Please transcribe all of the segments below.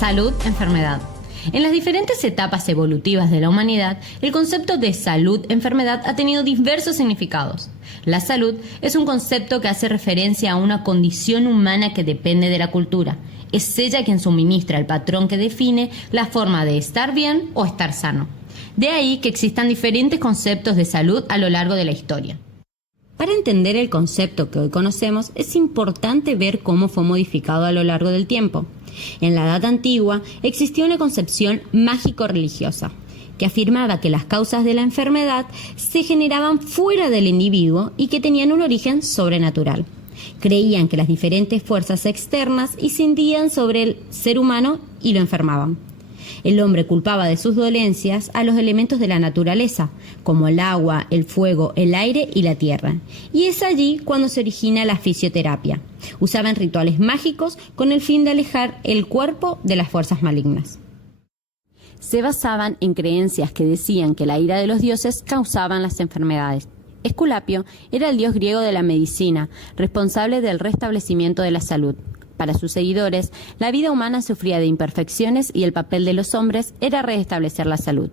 Salud, enfermedad. En las diferentes etapas evolutivas de la humanidad, el concepto de salud-enfermedad ha tenido diversos significados. La salud es un concepto que hace referencia a una condición humana que depende de la cultura. Es ella quien suministra el patrón que define la forma de estar bien o estar sano. De ahí que existan diferentes conceptos de salud a lo largo de la historia. Para entender el concepto que hoy conocemos, es importante ver cómo fue modificado a lo largo del tiempo. En la Edad Antigua existía una concepción mágico-religiosa que afirmaba que las causas de la enfermedad se generaban fuera del individuo y que tenían un origen sobrenatural. Creían que las diferentes fuerzas externas incidían sobre el ser humano y lo enfermaban. El hombre culpaba de sus dolencias a los elementos de la naturaleza, como el agua, el fuego, el aire y la tierra. Y es allí cuando se origina la fisioterapia. Usaban rituales mágicos con el fin de alejar el cuerpo de las fuerzas malignas. Se basaban en creencias que decían que la ira de los dioses causaban las enfermedades. Esculapio era el dios griego de la medicina, responsable del restablecimiento de la salud. Para sus seguidores, la vida humana sufría de imperfecciones y el papel de los hombres era restablecer la salud.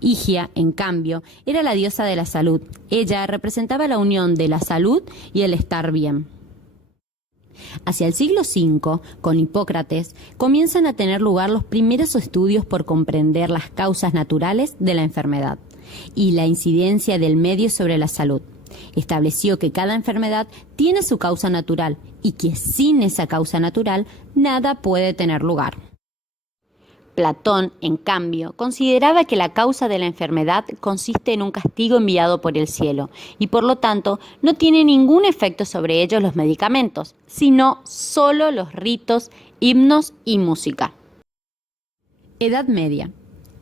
Higia, en cambio, era la diosa de la salud. Ella representaba la unión de la salud y el estar bien. Hacia el siglo V, con Hipócrates, comienzan a tener lugar los primeros estudios por comprender las causas naturales de la enfermedad y la incidencia del medio sobre la salud. Estableció que cada enfermedad tiene su causa natural y que sin esa causa natural nada puede tener lugar. Platón, en cambio, consideraba que la causa de la enfermedad consiste en un castigo enviado por el cielo y por lo tanto no tiene ningún efecto sobre ellos los medicamentos, sino solo los ritos, himnos y música. Edad Media.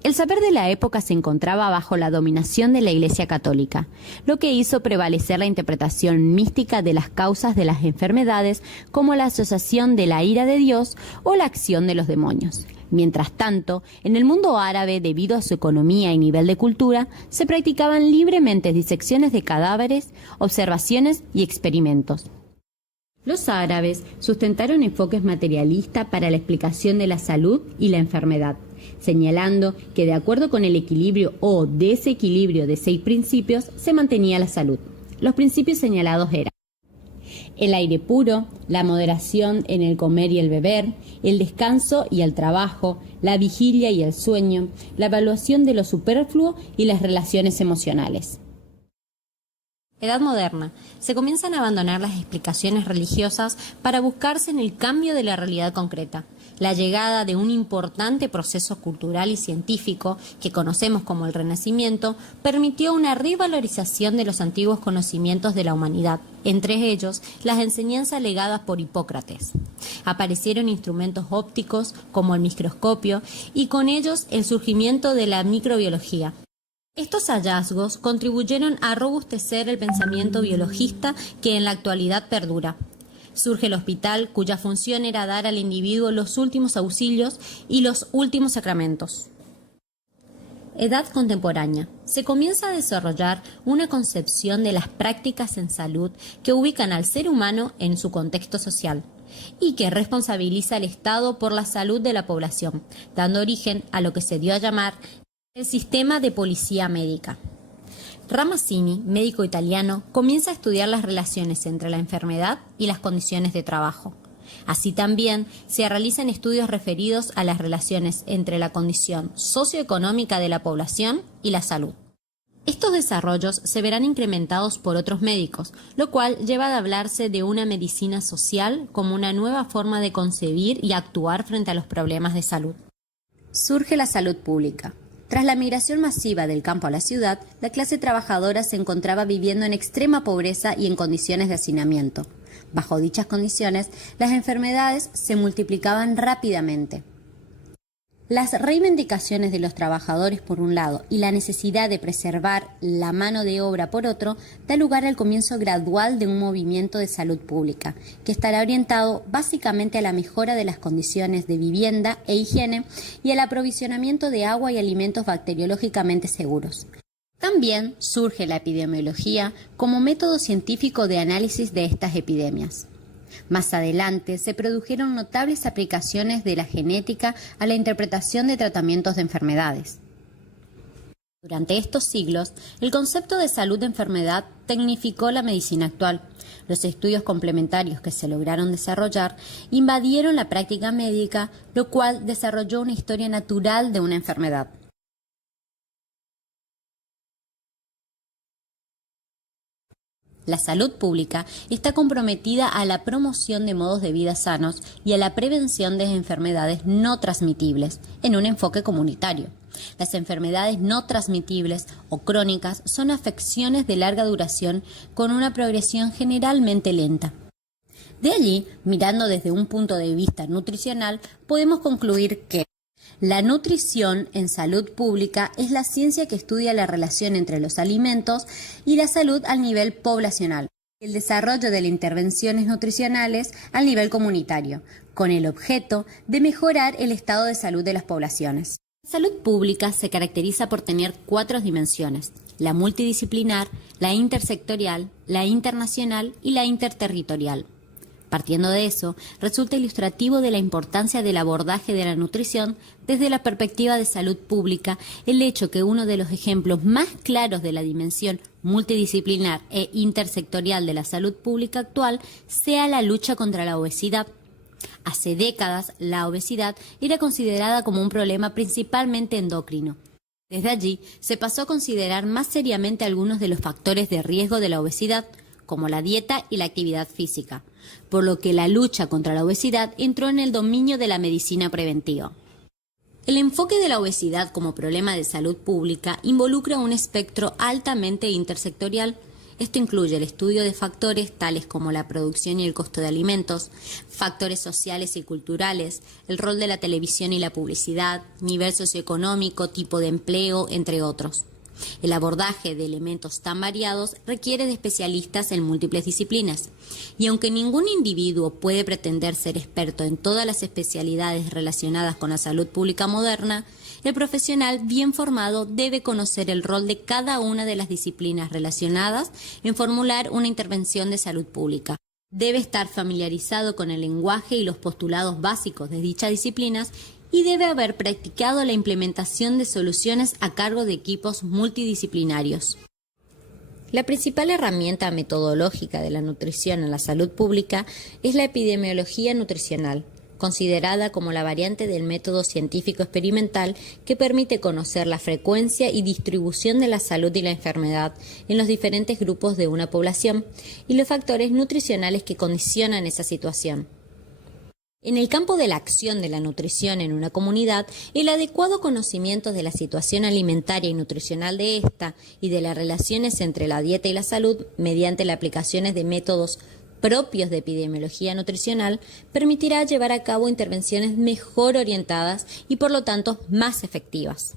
El saber de la época se encontraba bajo la dominación de la Iglesia Católica, lo que hizo prevalecer la interpretación mística de las causas de las enfermedades como la asociación de la ira de Dios o la acción de los demonios. Mientras tanto, en el mundo árabe, debido a su economía y nivel de cultura, se practicaban libremente disecciones de cadáveres, observaciones y experimentos. Los árabes sustentaron enfoques materialistas para la explicación de la salud y la enfermedad, señalando que de acuerdo con el equilibrio o desequilibrio de 6 principios se mantenía la salud. Los principios señalados eran el aire puro, la moderación en el comer y el beber, el descanso y el trabajo, la vigilia y el sueño, la evaluación de lo superfluo y las relaciones emocionales. Edad Moderna. Se comienzan a abandonar las explicaciones religiosas para buscarse en el cambio de la realidad concreta. La llegada de un importante proceso cultural y científico, que conocemos como el Renacimiento, permitió una revalorización de los antiguos conocimientos de la humanidad, entre ellos las enseñanzas legadas por Hipócrates. Aparecieron instrumentos ópticos como el microscopio y con ellos el surgimiento de la microbiología. Estos hallazgos contribuyeron a robustecer el pensamiento biologista que en la actualidad perdura. Surge el hospital, cuya función era dar al individuo los últimos auxilios y los últimos sacramentos. Edad contemporánea. Se comienza a desarrollar una concepción de las prácticas en salud que ubican al ser humano en su contexto social y que responsabiliza al Estado por la salud de la población, dando origen a lo que se dio a llamar el sistema de policía médica. Ramazzini, médico italiano, comienza a estudiar las relaciones entre la enfermedad y las condiciones de trabajo. Así también se realizan estudios referidos a las relaciones entre la condición socioeconómica de la población y la salud. Estos desarrollos se verán incrementados por otros médicos, lo cual lleva a hablarse de una medicina social como una nueva forma de concebir y actuar frente a los problemas de salud. Surge la salud pública. Tras la migración masiva del campo a la ciudad, la clase trabajadora se encontraba viviendo en extrema pobreza y en condiciones de hacinamiento. Bajo dichas condiciones, las enfermedades se multiplicaban rápidamente. Las reivindicaciones de los trabajadores por un lado y la necesidad de preservar la mano de obra por otro da lugar al comienzo gradual de un movimiento de salud pública que estará orientado básicamente a la mejora de las condiciones de vivienda e higiene y al aprovisionamiento de agua y alimentos bacteriológicamente seguros. También surge la epidemiología como método científico de análisis de estas epidemias. Más adelante se produjeron notables aplicaciones de la genética a la interpretación de tratamientos de enfermedades. Durante estos siglos, el concepto de salud de enfermedad tecnificó la medicina actual. Los estudios complementarios que se lograron desarrollar invadieron la práctica médica, lo cual desarrolló una historia natural de una enfermedad. La salud pública está comprometida a la promoción de modos de vida sanos y a la prevención de enfermedades no transmitibles en un enfoque comunitario. Las enfermedades no transmitibles o crónicas son afecciones de larga duración con una progresión generalmente lenta. De allí, mirando desde un punto de vista nutricional, podemos concluir que la nutrición en salud pública es la ciencia que estudia la relación entre los alimentos y la salud al nivel poblacional, el desarrollo de las intervenciones nutricionales al nivel comunitario, con el objeto de mejorar el estado de salud de las poblaciones. La salud pública se caracteriza por tener 4 dimensiones: la multidisciplinar, la intersectorial, la internacional y la interterritorial. Partiendo de eso, resulta ilustrativo de la importancia del abordaje de la nutrición desde la perspectiva de salud pública el hecho que uno de los ejemplos más claros de la dimensión multidisciplinar e intersectorial de la salud pública actual sea la lucha contra la obesidad. Hace décadas, la obesidad era considerada como un problema principalmente endocrino. Desde allí, se pasó a considerar más seriamente algunos de los factores de riesgo de la obesidad, como la dieta y la actividad física, por lo que la lucha contra la obesidad entró en el dominio de la medicina preventiva. El enfoque de la obesidad como problema de salud pública involucra un espectro altamente intersectorial. Esto incluye el estudio de factores tales como la producción y el costo de alimentos, factores sociales y culturales, el rol de la televisión y la publicidad, nivel socioeconómico, tipo de empleo, entre otros. El abordaje de elementos tan variados requiere de especialistas en múltiples disciplinas, y aunque ningún individuo puede pretender ser experto en todas las especialidades relacionadas con la salud pública moderna, el profesional bien formado debe conocer el rol de cada una de las disciplinas relacionadas en formular una intervención de salud pública. Debe estar familiarizado con el lenguaje y los postulados básicos de dichas disciplinas y debe haber practicado la implementación de soluciones a cargo de equipos multidisciplinarios. La principal herramienta metodológica de la nutrición en la salud pública es la epidemiología nutricional, considerada como la variante del método científico experimental que permite conocer la frecuencia y distribución de la salud y la enfermedad en los diferentes grupos de una población y los factores nutricionales que condicionan esa situación. En el campo de la acción de la nutrición en una comunidad, el adecuado conocimiento de la situación alimentaria y nutricional de esta y de las relaciones entre la dieta y la salud mediante las aplicaciones de métodos propios de epidemiología nutricional permitirá llevar a cabo intervenciones mejor orientadas y por lo tanto más efectivas.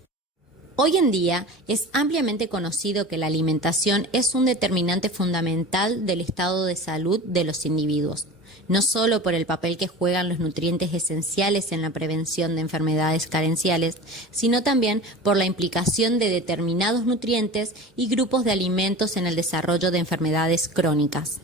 Hoy en día es ampliamente conocido que la alimentación es un determinante fundamental del estado de salud de los individuos, no solo por el papel que juegan los nutrientes esenciales en la prevención de enfermedades carenciales, sino también por la implicación de determinados nutrientes y grupos de alimentos en el desarrollo de enfermedades crónicas.